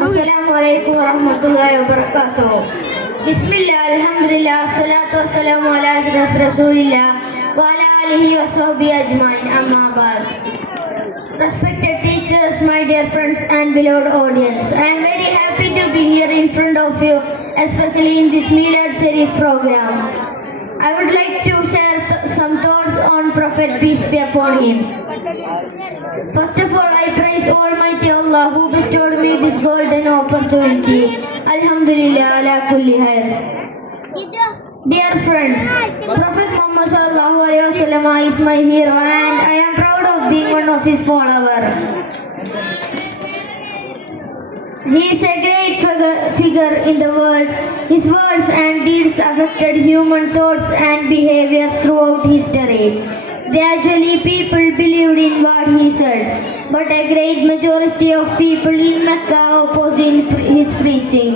السلام عليكم ورحمة الله وبركاته بسم الله الحمد لله الصلاة والسلام على أشرف رسول الله وعلى آله وصحبه أجمعين أما بعد Respected teachers, my dear friends and beloved audience, I am very happy to be here in front of you, especially in this Milad Sharif program. I would like to upon him. First of all, I praise Almighty Allah who bestowed me this golden opportunity. Alhamdulillah ala kulli khair. Dear friends, Prophet Muhammad is my hero and I am proud of being one of his followers. He is a great figure in the world. His words and deeds affected human thoughts and behavior throughout history. Gradually, people believed in what he said, but a great majority of people in Mecca opposed his preaching.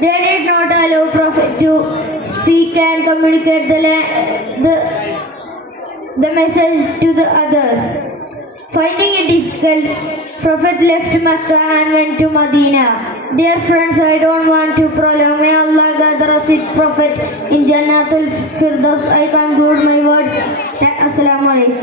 They did not allow Prophet to speak and communicate the, the, the message to the others. Finding it difficult, Prophet left Mecca and went to Medina. Dear friends, I don't want to prolong. May Allah gather us with Prophet in Jannatul Firdaus. I conclude my